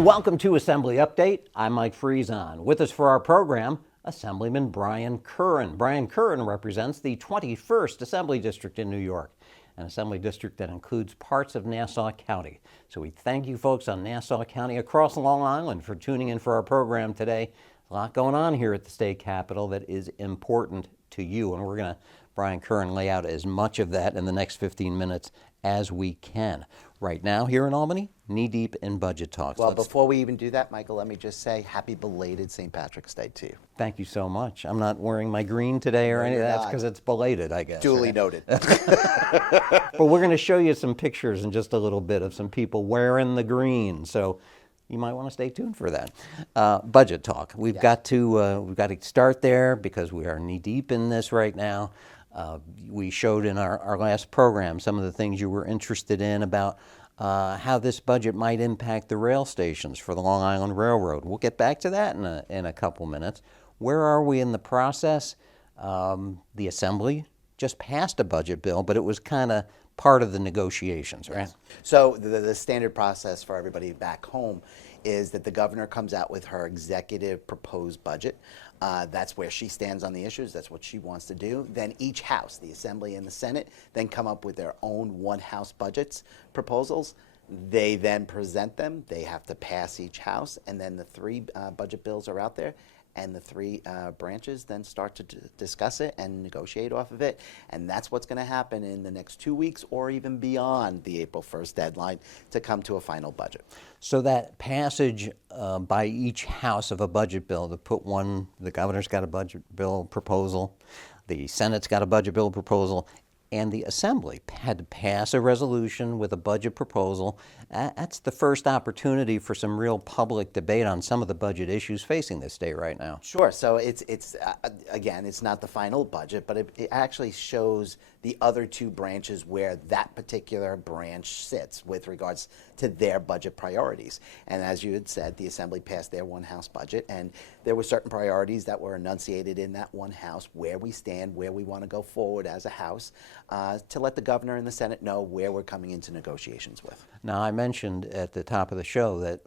And welcome to Assembly Update. I'm Mike Friesen. With us for our program, Assemblyman Brian Curran. Brian Curran represents the 21st Assembly District in New York, an Assembly District that includes parts of Nassau County. So we thank you folks on Nassau County across Long Island for tuning in for our program today. A lot going on here at the state capitol that is important to you, and we're going to, Brian Curran, lay out as much of that in the next 15 minutes as we can. Right now here in Albany, knee-deep in budget talks. Well, before we even do that, Michael, let me just say happy belated St. Patrick's Day to you. Thank you so much. I'm not wearing my green today or anything. That's because it's belated, I guess. Duly noted. But we're going to show you some pictures in just a little bit of some people wearing the green. So you might want to stay tuned for that. Budget talk. We've got to start there because we are knee-deep in this right now. We showed in our last program some of the things you were interested in about how this budget might impact the rail stations for the Long Island Railroad. We'll get back to that in a couple minutes. Where are we in the process? The Assembly just passed a budget bill, but it was kind of part of the negotiations, right? Yes. So the standard process for everybody back home is that the governor comes out with her executive proposed budget. That's where she stands on the issues. That's what she wants to do. Then each house, the Assembly and the Senate, then come up with their own one-house budgets proposals. They then present them. They have to pass each house, and then the three budget bills are out there, and the three branches then start to discuss it and negotiate off of it. And that's what's going to happen in the next 2 weeks or even beyond the April 1st deadline to come to a final budget. So that passage by each house of a budget bill, to put one, the governor's got a budget bill proposal, the Senate's got a budget bill proposal, and the Assembly had to pass a resolution with a budget proposal. That's the first opportunity for some real public debate on some of the budget issues facing this state right now. Sure. So it's again, it's not the final budget, but it actually shows the other two branches where that particular branch sits with regards to their budget priorities. And as you had said, the Assembly passed their one-house budget, and there were certain priorities that were enunciated in that one house, where we stand, where we want to go forward as a house, to let the governor and the Senate know where we're coming into negotiations with. Now, I mentioned at the top of the show that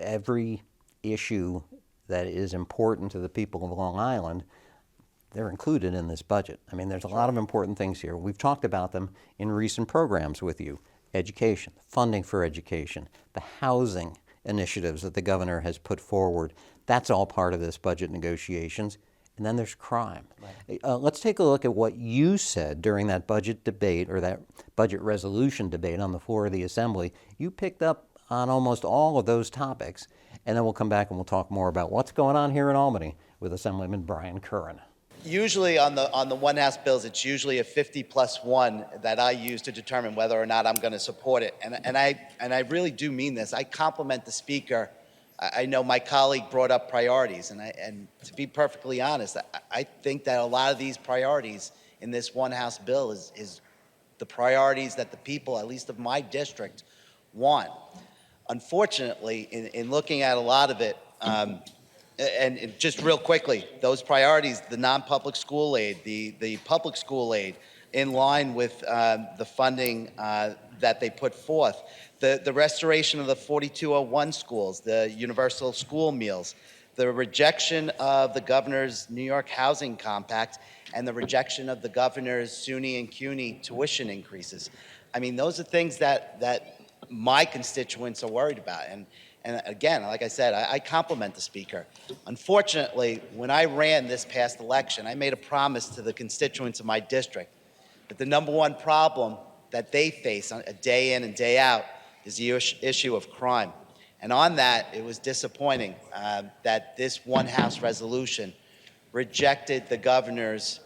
every issue that is important to the people of Long Island, they're included in this budget. I mean, there's a lot of important things here. We've talked about them in recent programs with you. Education, funding for education, the housing initiatives that the governor has put forward. That's all part of this budget negotiations. And then there's crime. Right. Let's take a look at what you said during that budget debate, or that budget resolution debate on the floor of the Assembly. You picked up on almost all of those topics, and then we'll come back and we'll talk more about what's going on here in Albany with Assemblyman Brian Curran. Usually on the one-house bills, it's usually a 50+1 that I use to determine whether or not I'm going to support it. And I really do mean this. I compliment the Speaker. I know my colleague brought up priorities, and to be perfectly honest, I think that a lot of these priorities in this one-house bill is the priorities that the people, at least of my district, want. Unfortunately, in looking at a lot of it, and just real quickly, those priorities, the non-public school aid, the public school aid, in line with the funding that they put forth, the restoration of the 4201 schools, the universal school meals, the rejection of the governor's New York housing compact, and the rejection of the governor's SUNY and CUNY tuition increases. I mean, those are things that my constituents are worried about. And again, like I said, I compliment the Speaker. Unfortunately, when I ran this past election, I made a promise to the constituents of my district that the number one problem that they face a day in and day out is the issue of crime. And on that, it was disappointing that this one-house resolution rejected the governor's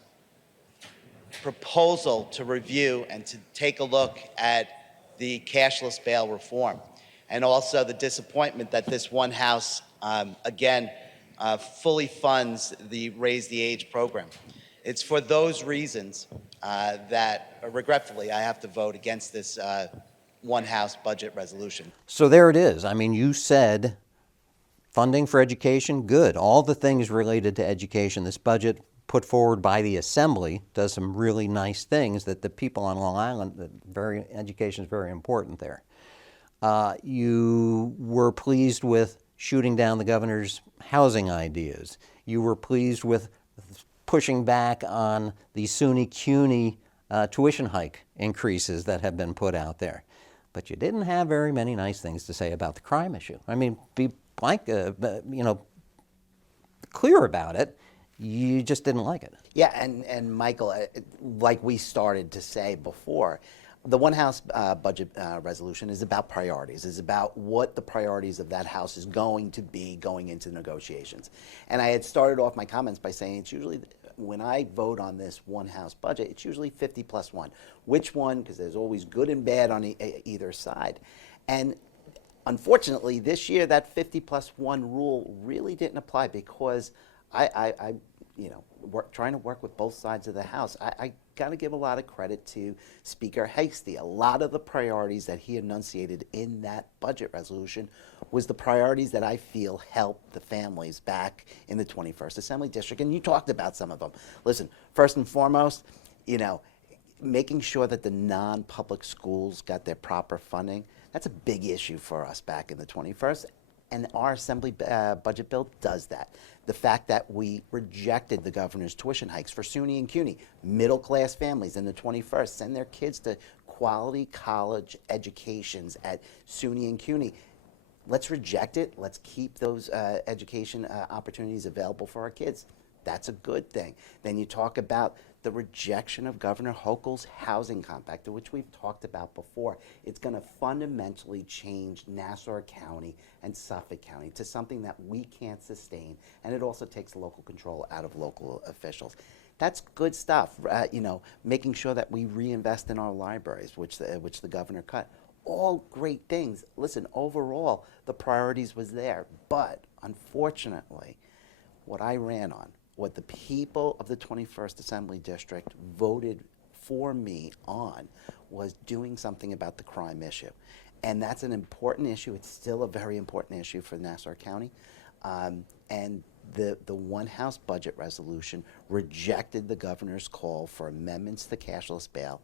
proposal to review and to take a look at the cashless bail reform. And also the disappointment that this one house, again, fully funds the Raise the Age program. It's for those reasons that, regretfully, I have to vote against this one house budget resolution. So there it is. I mean, you said funding for education, good. All the things related to education, this budget put forward by the Assembly does some really nice things that the people on Long Island, education is very important there. You were pleased with shooting down the governor's housing ideas. You were pleased with pushing back on the SUNY CUNY tuition hike increases that have been put out there. But you didn't have very many nice things to say about the crime issue. I mean, be blank, clear about it. You just didn't like it. Yeah, and Michael, like we started to say before, the one House budget resolution is about priorities. Is about what the priorities of that House is going to be going into negotiations. And I had started off my comments by saying it's usually, when I vote on this one House budget, it's usually 50 plus one. Which one? Because there's always good and bad on either side. And unfortunately, this year that 50 plus one rule really didn't apply because I trying to work with both sides of the House. I got to give a lot of credit to Speaker Hasty. A lot of the priorities that he enunciated in that budget resolution was the priorities that I feel help the families back in the 21st Assembly District. And you talked about some of them. Listen, first and foremost, making sure that the non-public schools got their proper funding. That's a big issue for us back in the 21st. And our Assembly budget bill does that. The fact that we rejected the governor's tuition hikes for SUNY and CUNY, middle-class families in the 21st, send their kids to quality college educations at SUNY and CUNY. Let's reject it. Let's keep those education opportunities available for our kids. That's a good thing. Then you talk about the rejection of Governor Hochul's housing compact, which we've talked about before. It's going to fundamentally change Nassau County and Suffolk County to something that we can't sustain, and it also takes local control out of local officials. That's good stuff. Making sure that we reinvest in our libraries, which the governor cut. All great things. Listen, overall, the priorities was there, but unfortunately, what I ran on, what the people of the 21st Assembly District voted for me on, was doing something about the crime issue. And that's an important issue. It's still a very important issue for Nassau County. And the one House budget resolution rejected the governor's call for amendments to cashless bail.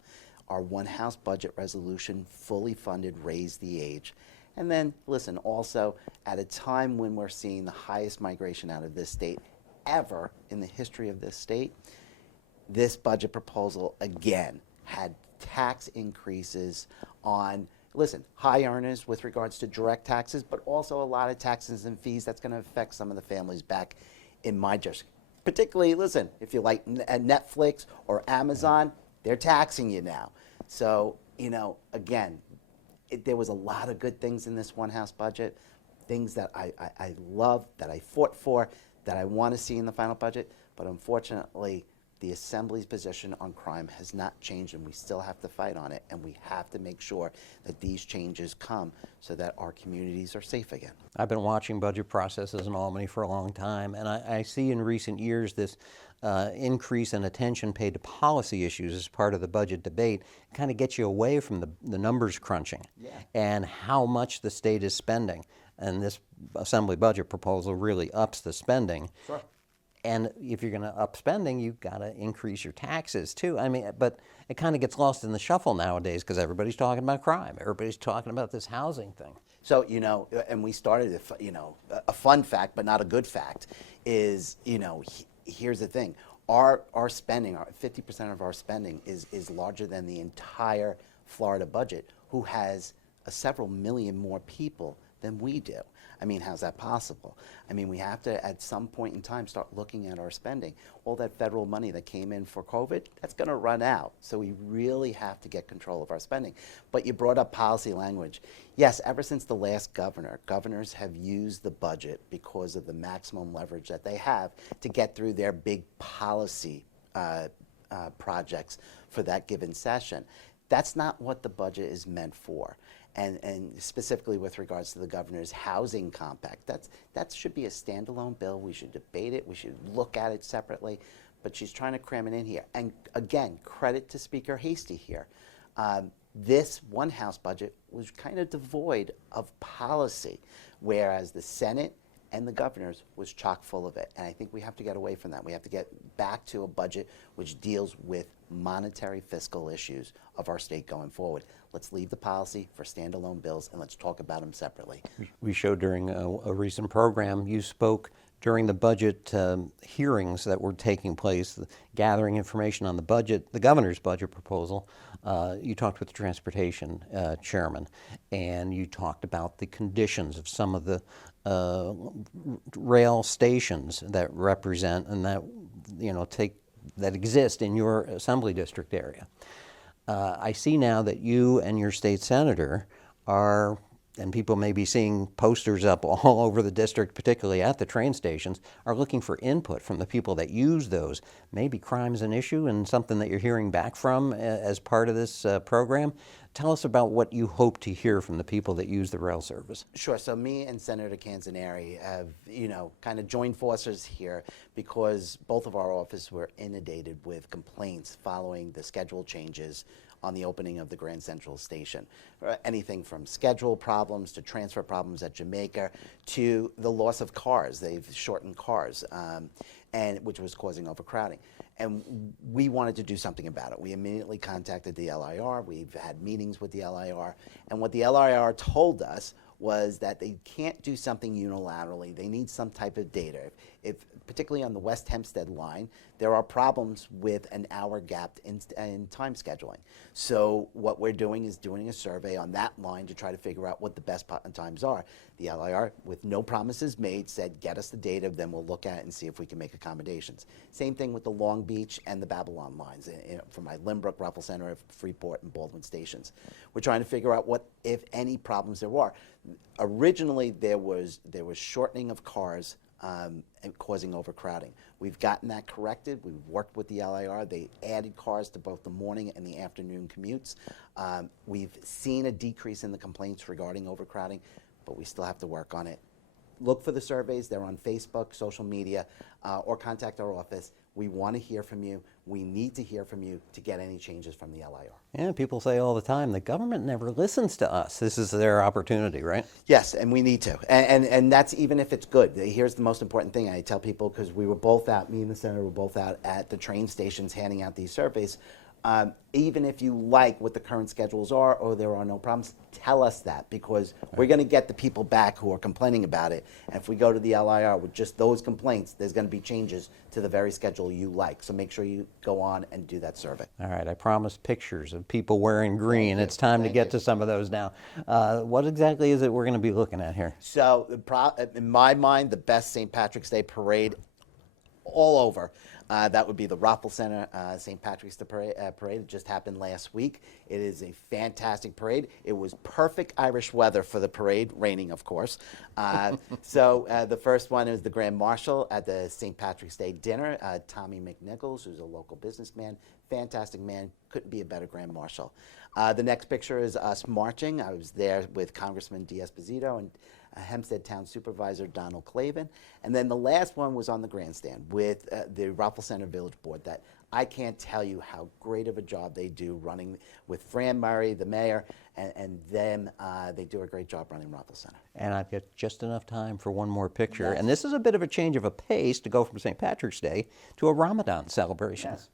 Our one House budget resolution fully funded raised the age. And then, listen, also, at a time when we're seeing the highest migration out of this state ever in the history of this state, this budget proposal, again, had tax increases on, listen, high earners with regards to direct taxes, but also a lot of taxes and fees that's going to affect some of the families back in my district. Particularly, listen, if you like Netflix or Amazon, they're taxing you now. So, again, there was a lot of good things in this one House budget, things that I love, that I fought for, that I want to see in the final budget, but unfortunately, the Assembly's position on crime has not changed, and we still have to fight on it, and we have to make sure that these changes come so that our communities are safe again. I've been watching budget processes in Albany for a long time, and I see in recent years this increase in attention paid to policy issues as part of the budget debate. It kind of gets you away from the numbers crunching and how much the state is spending. And this Assembly budget proposal really ups the spending. Sure. And if you're going to up spending, you've got to increase your taxes too. I mean, but it kind of gets lost in the shuffle nowadays because everybody's talking about crime. Everybody's talking about this housing thing. So, and we started, a fun fact, but not a good fact, is, here's the thing. Our spending, 50% of our spending is larger than the entire Florida budget, who has several million more people than we do. I mean, how's that possible? I mean, we have to, at some point in time, start looking at our spending. All that federal money that came in for COVID, that's going to run out. So we really have to get control of our spending. But you brought up policy language. Yes, ever since the last governor, governors have used the budget because of the maximum leverage that they have to get through their big policy projects for that given session. That's not what the budget is meant for. And specifically with regards to the governor's housing compact, that should be a standalone bill. We should debate it. We should look at it separately. But she's trying to cram it in here. And again, credit to Speaker Hasty here. This one House budget was kind of devoid of policy, whereas the Senate and the governor's was chock full of it. And I think we have to get away from that. We have to get back to a budget which deals with monetary fiscal issues of our state going forward. Let's leave the policy for standalone bills and let's talk about them separately. We showed during a recent program, you spoke during the budget hearings that were taking place, gathering information on the budget, the governor's budget proposal. You talked with the transportation chairman, and you talked about the conditions of some of the rail stations that represent and that that exist in your assembly district area. I see now that you and your state senator are, and people may be seeing posters up all over the district, particularly at the train stations, are looking for input from the people that use those. Maybe crime's an issue and something that you're hearing back from as part of this program. Tell us about what you hope to hear from the people that use the rail service. Sure. So me and Senator Canzaneri have, kind of joined forces here because both of our offices were inundated with complaints following the schedule changes on the opening of the Grand Central Station. Anything from schedule problems to transfer problems at Jamaica to the loss of cars. They've shortened cars, and which was causing overcrowding. And we wanted to do something about it. We immediately contacted the LIR. We've had meetings with the LIR. And what the LIR told us was that they can't do something unilaterally. They need some type of data. If particularly on the West Hempstead line, there are problems with an hour gap in time scheduling. So what we're doing is doing a survey on that line to try to figure out what the best times are. The LIR, with no promises made, said, get us the data, then we'll look at it and see if we can make accommodations. Same thing with the Long Beach and the Babylon lines, from my Limbrook, Ruffle Center, Freeport, and Baldwin stations. We're trying to figure out what, if any, problems there are. Originally, there was shortening of cars and causing overcrowding. We've gotten that corrected. We've worked with the LIR. They added cars to both the morning and the afternoon commutes. We've seen a decrease in the complaints regarding overcrowding, but we still have to work on it. Look for the surveys. They're on Facebook, social media, or contact our office. We want to hear from you. We need to hear from you to get any changes from the LIR. Yeah, people say all the time, the government never listens to us. This is their opportunity, right? Yes, and we need to. And that's even if it's good. Here's the most important thing I tell people, because we were both out, me and the senator were both out at the train stations handing out these surveys. Even if you like what the current schedules are or there are no problems, tell us that, because we're going to get the people back who are complaining about it. And if we go to the LIR with just those complaints, there's going to be changes to the very schedule you like. So make sure you go on and do that survey. All right, I promised pictures of people wearing green. It's time to get to some of those now. What exactly is it we're going to be looking at here? So in my mind, the best St. Patrick's Day parade all over. That would be the Ruffle Center St. Patrick's Day parade. It just happened last week. It is a fantastic parade. It was perfect Irish weather for the parade, raining, of course. So the first one is the Grand Marshal at the St. Patrick's Day dinner. Tommy McNichols, who's a local businessman, fantastic man, couldn't be a better Grand Marshal. The next picture is us marching. I was there with Congressman D'Esposito and Hempstead Town Supervisor Donald Clavin. And then the last one was on the grandstand with the Ruffle Center Village Board. That I can't tell you how great of a job they do running with Fran Murray, the mayor, and them. They do a great job running Ruffle Center. And I've got just enough time for one more picture. Yes. And this is a bit of a change of a pace to go from St. Patrick's Day to a Ramadan celebration. Yes.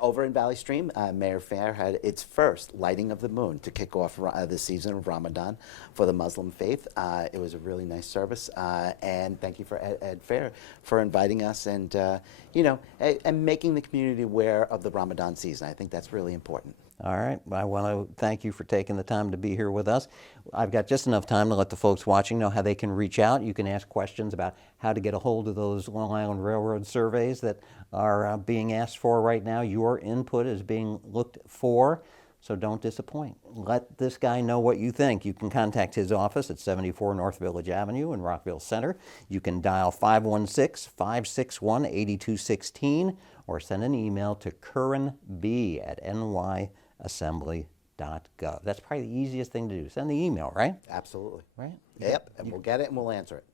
Over in Valley Stream, Mayor Fair had its first lighting of the moon to kick off the season of Ramadan for the Muslim faith. It was a really nice service, and thank you for Ed Fair for inviting us and and making the community aware of the Ramadan season. I think that's really important. All right. I want to thank you for taking the time to be here with us. I've got just enough time to let the folks watching know how they can reach out. You can ask questions about how to get a hold of those Long Island Railroad surveys that are being asked for right now. Your input is being looked for, so don't disappoint. Let this guy know what you think. You can contact his office at 74 North Village Avenue in Rockville Center. You can dial 516-561-8216 or send an email to curranb@nyassembly.gov. That's probably the easiest thing to do. Send the email, right? Absolutely. Right? Yep, and we'll get it and we'll answer it.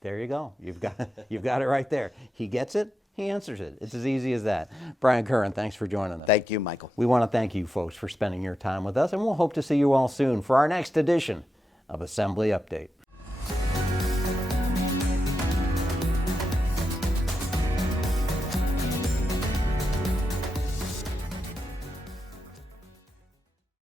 There you go. You've got it right there. He gets it, he answers it. It's as easy as that. Brian Curran, thanks for joining us. Thank you, Michael. We want to thank you folks for spending your time with us, and we'll hope to see you all soon for our next edition of Assembly Update.